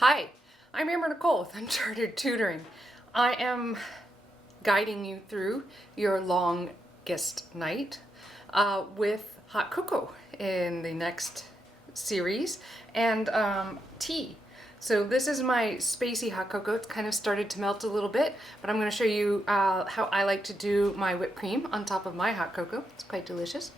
Hi, I'm Nicole with Uncharted Tutoring. I am guiding you through your longest night with hot cocoa in the next series and tea. So this is my spacey hot cocoa. It's kind of started to melt a little bit, but I'm going to show you how I like to do my whipped cream on top of my hot cocoa. It's quite delicious.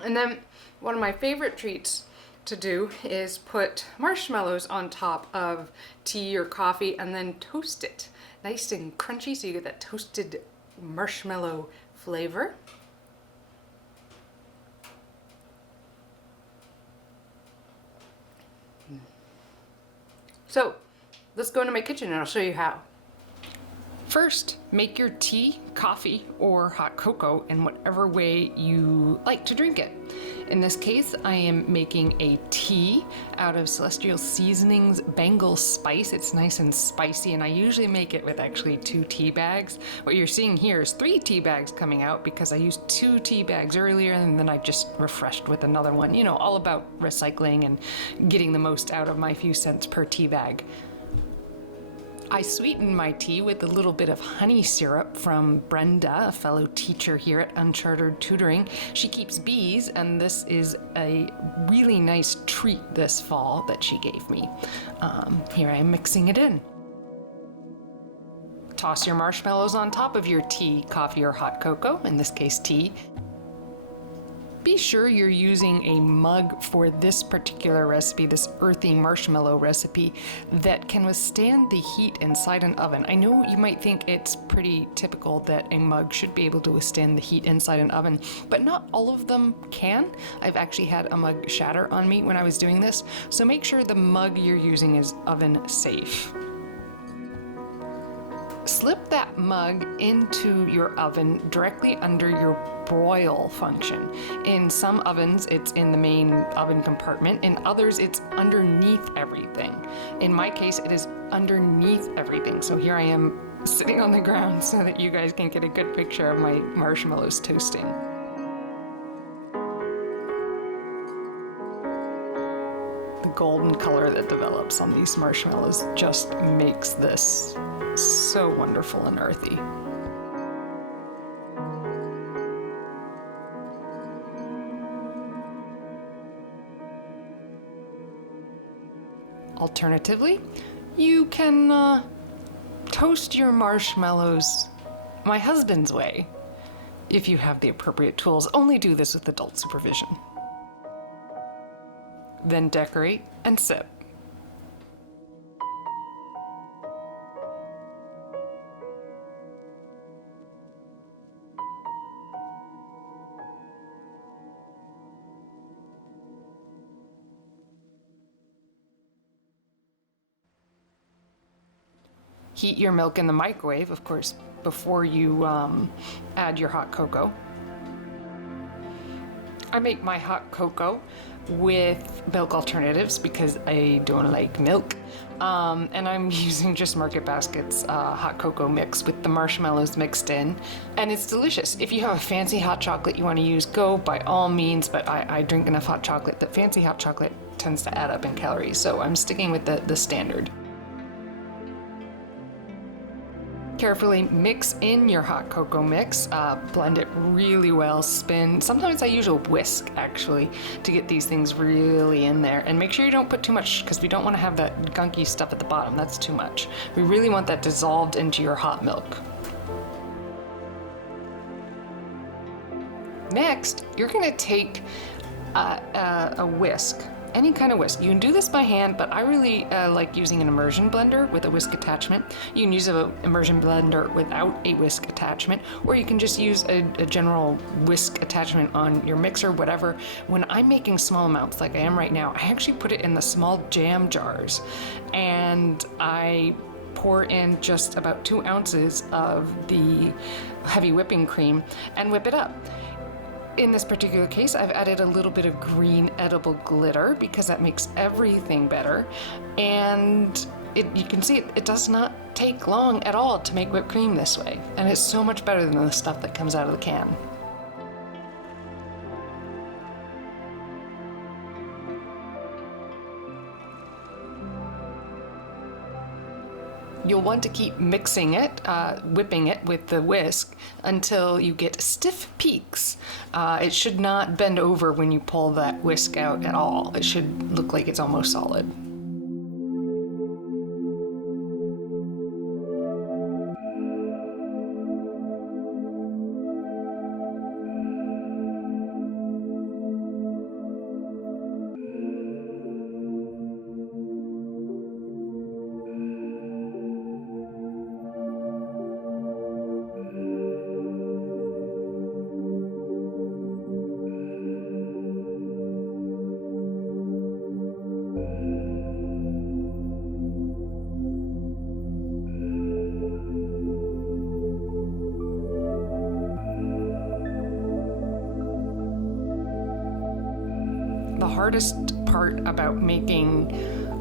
And then one of my favorite treats to do is put marshmallows on top of tea or coffee and then toast it nice and crunchy so you get that toasted marshmallow flavor. So let's go into my kitchen and I'll show you how. First, make your tea, coffee, or hot cocoa in whatever way you like to drink it. In this case, I am making a tea out of Celestial Seasonings Bengal Spice. It's nice and spicy, and I usually make it with actually 2 tea bags. What you're seeing here is 3 tea bags coming out because I used 2 tea bags earlier and then I just refreshed with another one. You know, all about recycling and getting the most out of my few cents per tea bag. I sweeten my tea with a little bit of honey syrup from Brenda, a fellow teacher here at Uncharted Tutoring. She keeps bees, and this is a really nice treat this fall that she gave me. Here I am mixing it in. Toss your marshmallows on top of your tea, coffee, or hot cocoa, in this case tea. Be sure you're using a mug for this particular recipe, this earthy marshmallow recipe, that can withstand the heat inside an oven. I know you might think it's pretty typical that a mug should be able to withstand the heat inside an oven, but not all of them can. I've actually had a mug shatter on me when I was doing this, so make sure the mug you're using is oven safe. Slip that mug into your oven directly under your broil function. In some ovens, it's in the main oven compartment. In others, it's underneath everything. In my case, it is underneath everything. So here I am sitting on the ground so that you guys can get a good picture of my marshmallows toasting. The golden color that develops on these marshmallows just makes this so wonderful and earthy. Alternatively, you can toast your marshmallows my husband's way. If you have the appropriate tools, only do this with adult supervision. Then decorate and sip. Heat your milk in the microwave, of course, before you add your hot cocoa. I make my hot cocoa with milk alternatives because I don't like milk. And I'm using just Market Basket's hot cocoa mix with the marshmallows mixed in. And it's delicious. If you have a fancy hot chocolate you want to use, go by all means, but I drink enough hot chocolate that fancy hot chocolate tends to add up in calories, so I'm sticking with the standard. Carefully mix in your hot cocoa mix, blend it really well, spin. Sometimes I use a whisk actually to get these things really in there, and make sure you don't put too much because we don't want to have that gunky stuff at the bottom. That's too much. We really want that dissolved into your hot milk. Next, you're going to take a whisk. Any kind of whisk. You can do this by hand, but I really like using an immersion blender with a whisk attachment. You can use an immersion blender without a whisk attachment, or you can just use a general whisk attachment on your mixer, whatever. When I'm making small amounts, like I am right now, I actually put it in the small jam jars, and I pour in just about 2 ounces of the heavy whipping cream and whip it up. In this particular case, I've added a little bit of green edible glitter because that makes everything better. And you can see it does not take long at all to make whipped cream this way. And it's so much better than the stuff that comes out of the can. You'll want to keep mixing it, whipping it with the whisk until you get stiff peaks. It should not bend over when you pull that whisk out at all. It should look like it's almost solid. The hardest part about making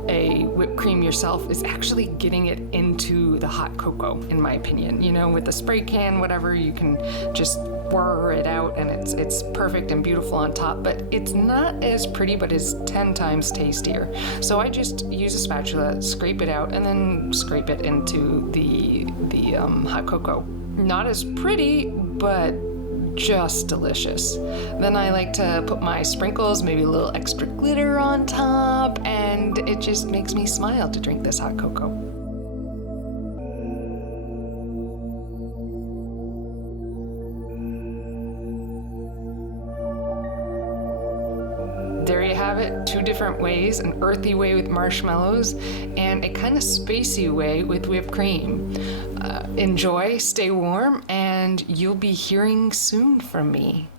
a whipped cream yourself is actually getting it into the hot cocoa, in my opinion. You know, with the spray can, whatever, you can just whir it out and it's perfect and beautiful on top, but it's not as pretty, but it's 10 times tastier. So I just use a spatula, scrape it out, and then scrape it into the hot cocoa. Not as pretty, but just delicious. Then I like to put my sprinkles, maybe a little extra glitter on top, and it just makes me smile to drink this hot cocoa. There you have it, 2 different ways, an earthy way with marshmallows and a kind of spacey way with whipped cream. Enjoy, stay warm, and you'll be hearing soon from me.